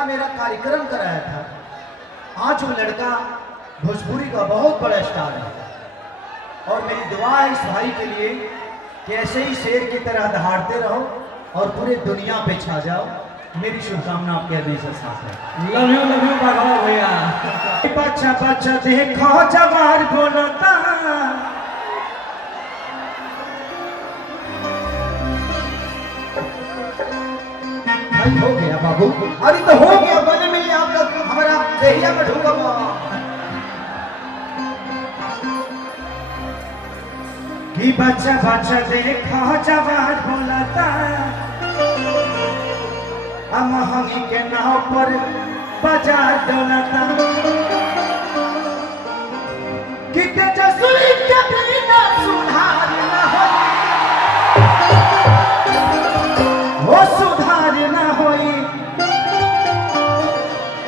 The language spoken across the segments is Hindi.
लड़का मेरा कार्यक्रम कराया था, आज वो लड़का भोजपुरी का बहुत बड़ा स्टार है। और मेरी दुआ है इस भाई के लिए कि ऐसे ही शेर की तरह दहाड़ते रहो और पूरे दुनिया पे छा जाओ। मेरी शुभकामना आपके हमेशा साथ है। लव यू बाबा भैया। बच्चा बच्चा देखो जवार बोलता, भाई हो गया बाबू, अरे तो हो गया, बने मिले आप लोग हमारा दहिया में ढूंढा। कि बच्चा बच्चा देखो जवार बोलता, हम हमी के नाव पर बाजार डोलता, कि तेजस्वी के बिना सुधार न होई, वो सुधार न होई।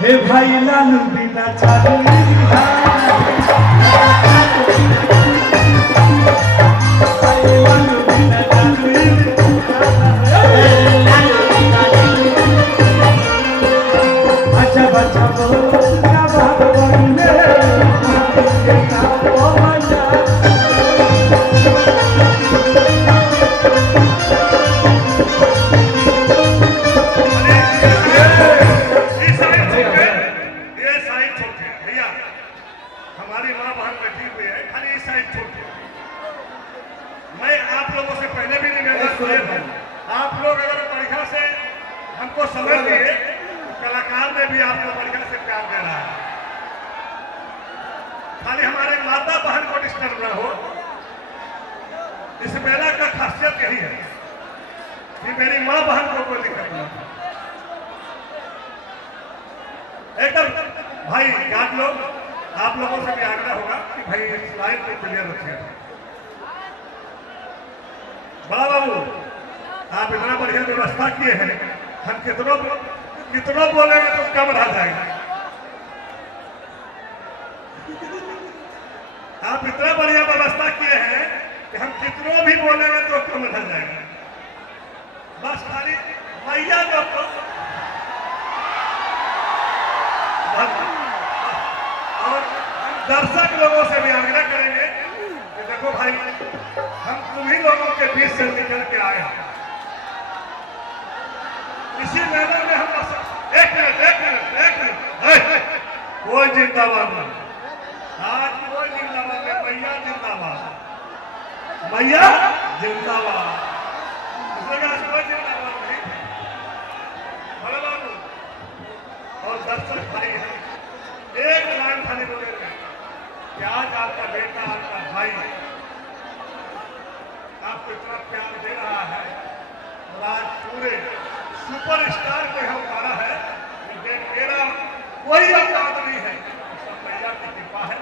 हे भाई लालू बिना चालू आप लोग अगर बढ़िया से हमको समझ लिए, कलाकार में भी आपको बढ़िया से प्यार दे रहा है। खाली हमारे माता बहन को डिस्टर्ब न हो, इस मेला का खासियत यही है कि मेरी माँ बहन को कोई दिक्कत न हो। एकदम भाई आप लोग, आप लोगों से भी आग्रह होगा कि भाई इस लाइन को क्लियर रखिए। बड़ा बाबू आप इतना बढ़िया व्यवस्था किए हैं, हम कितनों बोलेंगे तो कम रह जाएगा। आप इतना बढ़िया व्यवस्था किए हैं कि हम कितनों भी बोलेंगे तो कम रह जाएगा। बस खाली मैया जो और दर्शक लोगों से भी आग्रह करेंगे कि देखो भाई, हम तुम्ही लोगों के बीच से निकल के आए हैं। इसी मेले में हम एक मिनट कोई जिंदाबाद नहीं, आज कोई जिंदाबाद नहीं, मैया जिंदाबाद, मैया जिंदाबाद, कोई जिंदाबाद नहीं। बड़े बाबू और दर्शक भाई हैं, एक लाइन खाली बोलेंगे कि आज आपका बेटा, आपका भाई आपको इतना प्यार दे रहा है और आज पूरे सुपरस्टार को यह उतारा है कि मेरा कोई औकात नहीं है, सब मैया की कृपा है।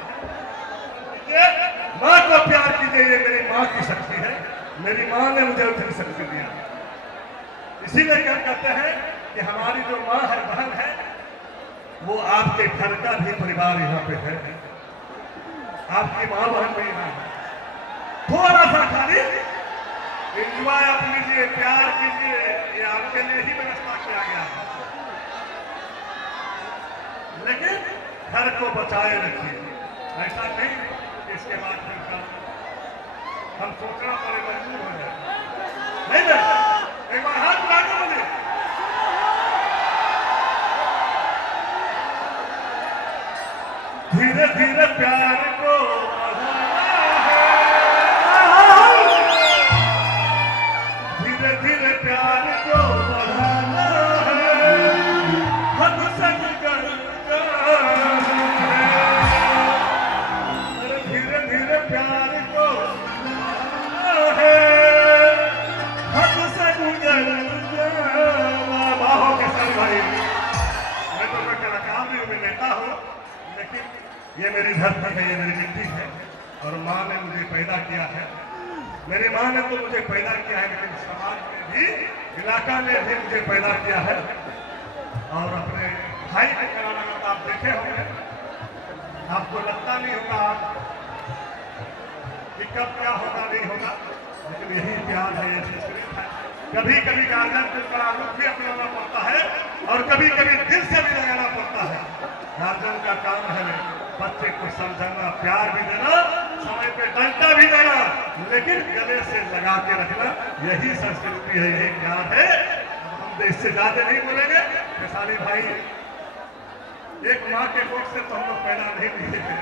ये माँ को प्यार कीजिए, ये मेरी माँ की शक्ति है, मेरी माँ ने मुझे उतनी शक्ति दिया। इसीलिए क्या कहते हैं कि हमारी जो माँ है, बहन है, वो आपके घर का भी परिवार यहाँ पे है, आपकी माँ बहन भी यहाँ है। थोड़ा सा खाली एंजॉय आप लीजिए, प्यार कीजिए, ये आपके लिए ही व्यवस्था किया गया है। लेकिन घर को बचाए रखिए, ऐसा नहीं कि इसके बाद फिर हम सोचना पड़े, मजबूर हो जाए। नहीं नहीं, एक बार हाथ लाके बोलिए। धीरे धीरे प्यार को ये मेरी धरती है, ये मेरी मिट्टी है और माँ ने मुझे पैदा किया है। मेरी माँ ने तो मुझे पैदा किया है, लेकिन समाज में भी, इलाका में भी मुझे पैदा किया है। और अपने भाई के कराना आप देखे होंगे, आपको लगता नहीं होगा कि कब क्या होगा, नहीं होगा, लेकिन यही प्यार है, ये संस्कृत है। कभी कभी गार्जियन को बड़ा रुख भी अपनाना पड़ता है और कभी कभी दिल से का काम है बच्चे को समझाना, प्यार भी देना, समय पे डंडा भी देना, लेकिन गले से लगा के रखना, यही संस्कृति है, यही ज्ञान है। हम इससे ज्यादा नहीं बोलेंगे। किसानी भाई, एक माँ के कोख से तो हम लोग पैदा नहीं लिए थे,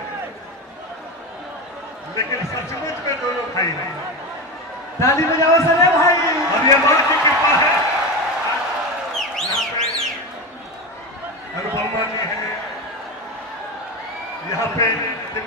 लेकिन सचमुच में दोनों भाई हैं। ताली बजाओ सने भाई। और ये माँ